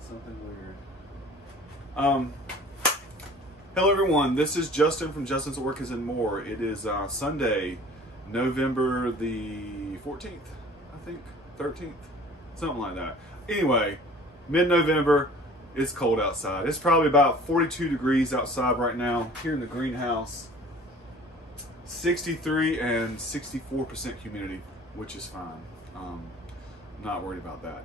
Something weird. Hello everyone, this is Justin from Justin's Orchids and More. It is Sunday, November the 14th, I think, 13th, something like that. Anyway, mid-November, it's cold outside. It's probably about 42 degrees outside right now here in the greenhouse. 63 and 64% humidity, which is fine. Not worried about that.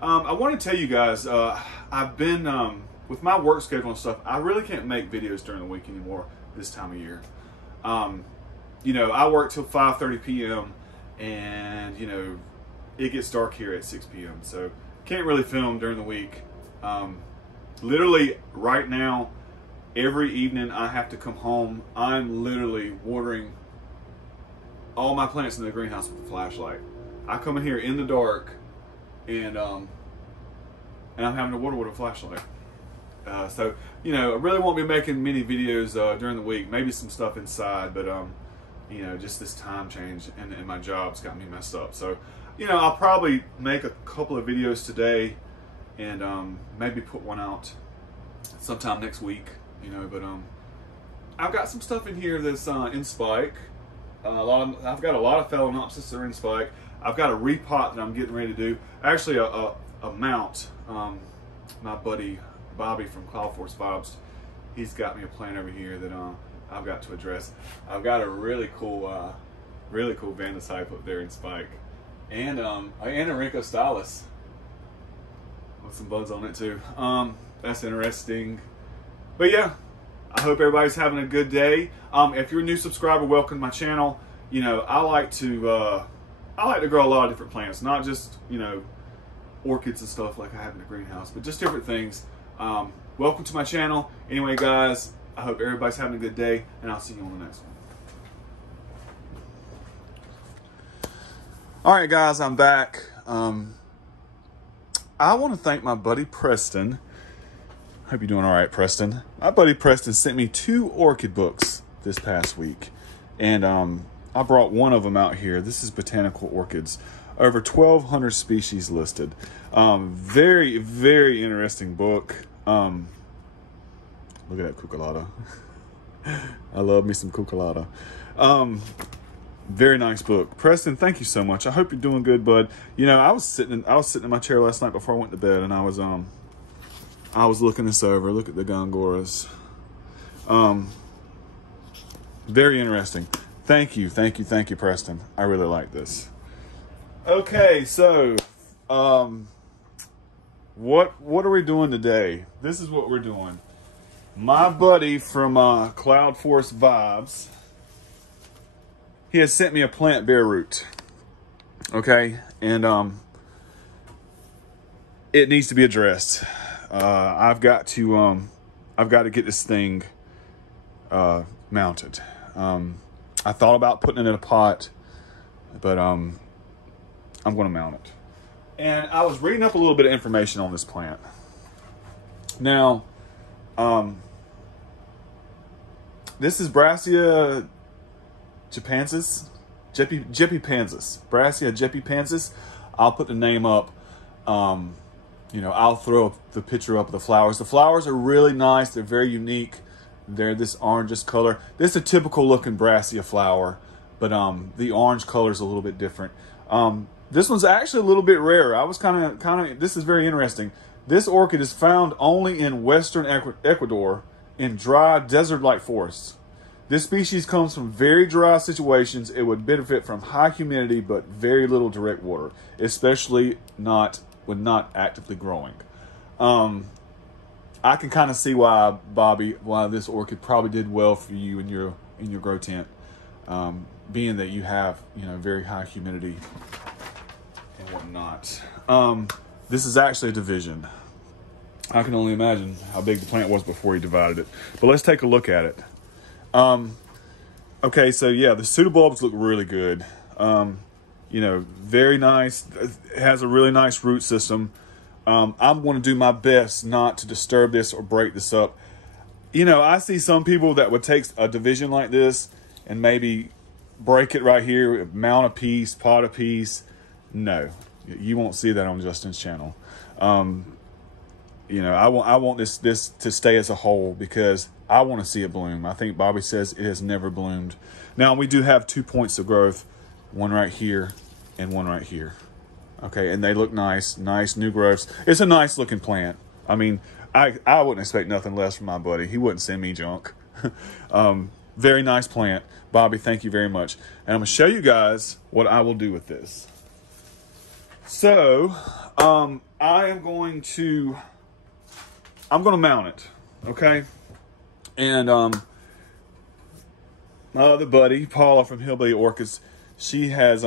I want to tell you guys, I've been, with my work schedule and stuff, I really can't make videos during the week anymore this time of year. You know, I work till 5:30 p.m. and, you know, it gets dark here at 6 p.m. So can't really film during the week. Literally right now, every evening I have to come home. I'm literally watering all my plants in the greenhouse with a flashlight. I come in here in the dark and I'm having to water with a flashlight. So, you know, I really won't be making many videos during the week. Maybe some stuff inside, but, you know, just this time change and my job's got me messed up. So, you know, I'll probably make a couple of videos today and maybe put one out sometime next week, you know, but I've got some stuff in here that's in spike. I've got a lot of Phalaenopsis that are in spike. I've got a repot that I'm getting ready to do. Actually, a mount. My buddy Bobby from Cloudforest Vibes, he's got me a plant over here that I've got to address. I've got a really cool Vandatype up there in spike, and a Rinco Stylus with some buds on it too. That's interesting. But yeah, I hope everybody's having a good day. If you're a new subscriber, welcome to my channel. You know, I like to grow a lot of different plants, not just, you know, orchids and stuff like I have in the greenhouse, but just different things. Welcome to my channel. Anyway, guys, I hope everybody's having a good day, and I'll see you on the next one. All right, guys, I'm back. I want to thank my buddy Preston. Hope you're doing all right, Preston. My buddy Preston sent me 2 orchid books this past week, and I brought one of them out here. This is Botanical Orchids. Over 1,200 species listed. Very, very interesting book. Look at that cucullata. I love me some cucullata. Very nice book. Preston, thank you so much. I hope you're doing good, bud. You know, I was sitting in my chair last night before I went to bed, and I was looking this over. Look at the Gongoras. Very interesting. Thank you, Preston. I really like this. Okay, so what are we doing today? This is what we're doing. My buddy from Cloudforest Vibes, he has sent me a plant bare root. Okay, and it needs to be addressed. I've got to get this thing mounted. I thought about putting it in a pot, but I'm going to mount it. And I was reading up a little bit of information on this plant. Now, this is Brassia Jipijapenis. Brassia Jipijapenis. I'll put the name up. You know, I'll throw the picture up of the flowers. The flowers are really nice. They're very unique. They're this orangish color. This is a typical looking Brassia flower, but the orange color is a little bit different. This one's actually a little bit rare. I was kind of, this is very interesting. This orchid is found only in western Ecuador in dry desert-like forests. This species comes from very dry situations. It would benefit from high humidity but very little direct water, especially when not actively growing. I can kind of see why, Bobby, why this orchid probably did well for you in your grow tent, being that you have, you know, very high humidity and whatnot. This is actually a division. I can only imagine how big the plant was before he divided it. But let's take a look at it. Okay, so yeah, the pseudobulbs look really good. You know, very nice. It has a really nice root system. I'm going to do my best not to disturb this or break this up. You know, I see some people that would take a division like this and maybe break it right here, mount a piece, pot a piece. No, you won't see that on Justin's channel. You know, I want this to stay as a whole because I want to see it bloom. I think Bobby says it has never bloomed. Now we do have 2 points of growth, one right here and one right here. Okay, and they look nice new growths. It's a nice looking plant. I mean, I wouldn't expect nothing less from my buddy. He wouldn't send me junk. Very nice plant. Bobby, thank you very much. And I'm gonna show you guys what I will do with this. So, I'm gonna mount it, okay? And my other buddy, Paula from Hillbilly Orchids, she has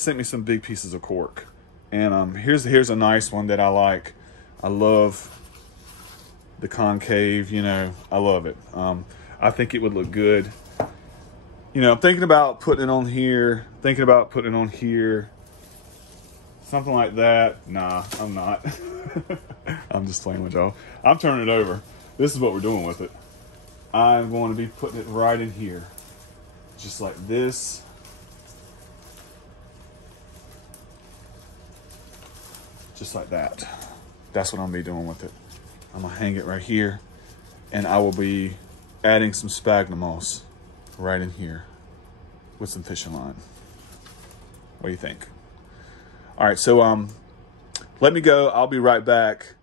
sent me some big pieces of cork. And here's a nice one that I like. I love the concave, you know, I love it. I think it would look good. You know, I'm thinking about putting it on here, something like that. Nah, I'm not. I'm just playing with y'all. I'm turning it over. This is what we're doing with it. I'm going to be putting it right in here. Just like this. Just like that. That's what I'm going to be doing with it. I'm going to hang it right here. And I will be adding some sphagnum moss right in here with some fishing line. What do you think? All right, so let me go. I'll be right back.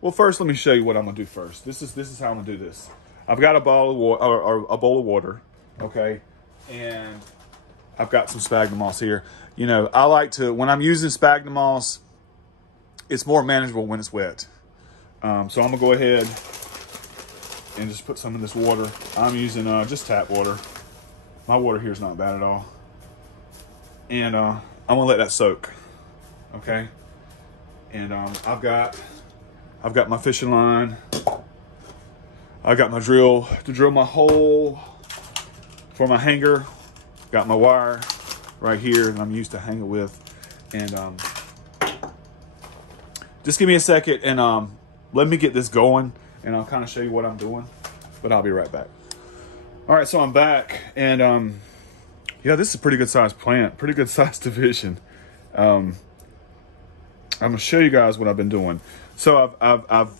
Well, first, let me show you what I'm gonna do first. This is how I'm gonna do this. I've got a bowl of water, okay, and I've got some sphagnum moss here. You know, I like to, when I'm using sphagnum moss, it's more manageable when it's wet. So I'm gonna go ahead and just put some in this water. I'm using just tap water. My water here is not bad at all. And I'm gonna let that soak, okay? And I've got my fishing line. I got my drill to drill my hole for my hanger. Got my wire right here that I'm used to hang it with. And just give me a second and let me get this going and I'll kind of show you what I'm doing, but I'll be right back. All right, so I'm back and yeah, this is a pretty good sized plant, pretty good sized division. I'm gonna show you guys what I've been doing. So I've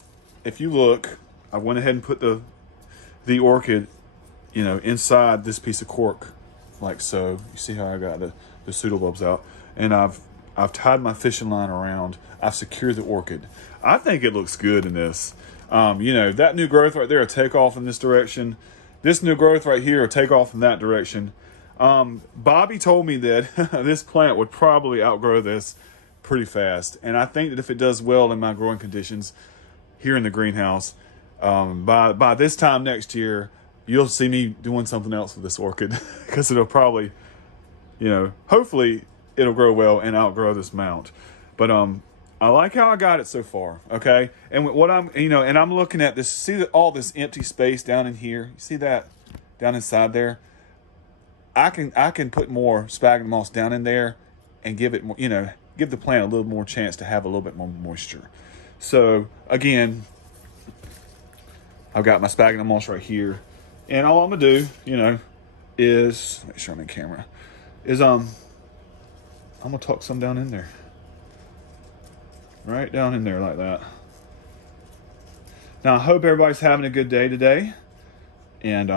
if you look, I went ahead and put the orchid, you know, inside this piece of cork, like so. You see how I got the pseudobulbs out, and I've tied my fishing line around. I've secured the orchid. I think it looks good in this. You know, that new growth right there will take off in this direction. This new growth right here will take off in that direction. Bobby told me that this plant would probably outgrow this pretty fast. And I think that if it does well in my growing conditions here in the greenhouse, by this time next year, you'll see me doing something else with this orchid because it'll probably, you know, hopefully it'll grow well and outgrow this mount. But I like how I got it so far, okay? And what I'm, you know, and I'm looking at this, see all this empty space down in here? You see that down inside there? I can put more sphagnum moss down in there and give it more, you know, give the plant a little more chance to have a little bit more moisture. So again, I've got my sphagnum moss right here. And all I'm gonna do, you know, is, make sure I'm in camera, is I'm gonna tuck some down in there. Right down in there like that. Now I hope everybody's having a good day today. And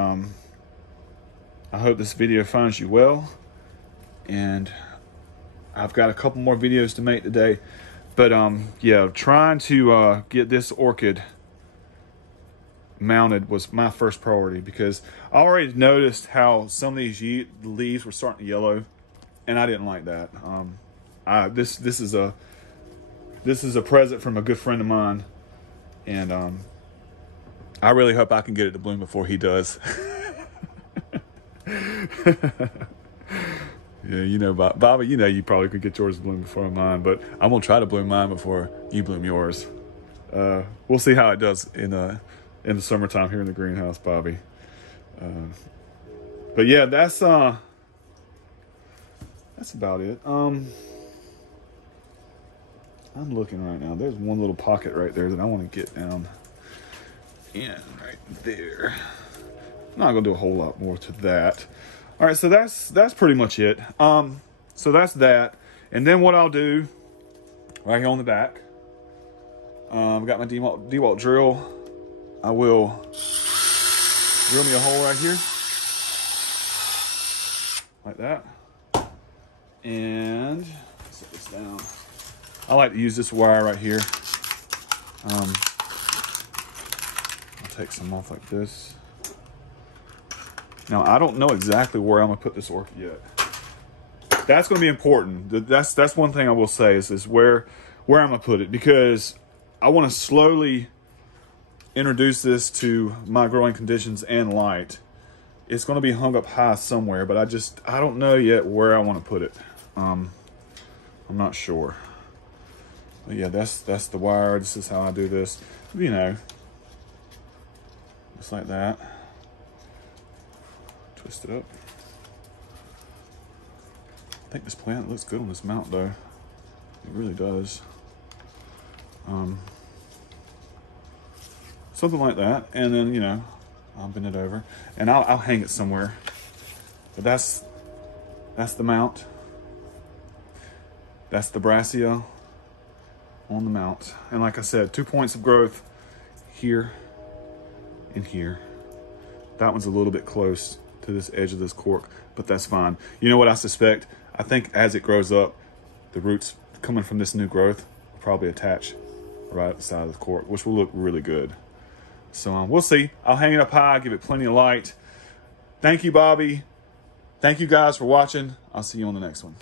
I hope this video finds you well. And I've got a couple more videos to make today. But yeah, trying to get this orchid mounted was my first priority because I already noticed how some of these leaves were starting to yellow, and I didn't like that. This is a present from a good friend of mine, and I really hope I can get it to bloom before he does. Yeah, you know, Bobby, you know, you probably could get yours to bloom before mine, but I'm gonna try to bloom mine before you bloom yours. We'll see how it does in the summertime here in the greenhouse, Bobby. But yeah, that's about it. I'm looking right now. There's one little pocket right there that I want to get down in right there. I'm not gonna do a whole lot more to that. All right, so that's pretty much it. So that's that. And then what I'll do right here on the back, I've got my DeWalt drill. I will drill me a hole right here, like that. And set this down. I like to use this wire right here. I'll take some off like this. Now, I don't know exactly where I'm gonna put this orchid yet. That's gonna be important. That's one thing I will say is where I'm gonna put it, because I wanna slowly introduce this to my growing conditions and light. It's gonna be hung up high somewhere, but I don't know yet where I wanna put it. I'm not sure. But yeah, that's the wire. This is how I do this. You know, just like that. Twist it up. I think this plant looks good on this mount though. It really does. Something like that. And then, you know, I'll bend it over and I'll hang it somewhere. But that's the mount. That's the Brassia on the mount. And like I said, 2 points of growth here and here. That one's a little bit close to this edge of this cork, but that's fine. You know what I suspect? I think as it grows up, the roots coming from this new growth will probably attach right at the side of the cork, which will look really good. So we'll see. I'll hang it up high, give it plenty of light. Thank you, Bobby. Thank you guys for watching. I'll see you on the next one.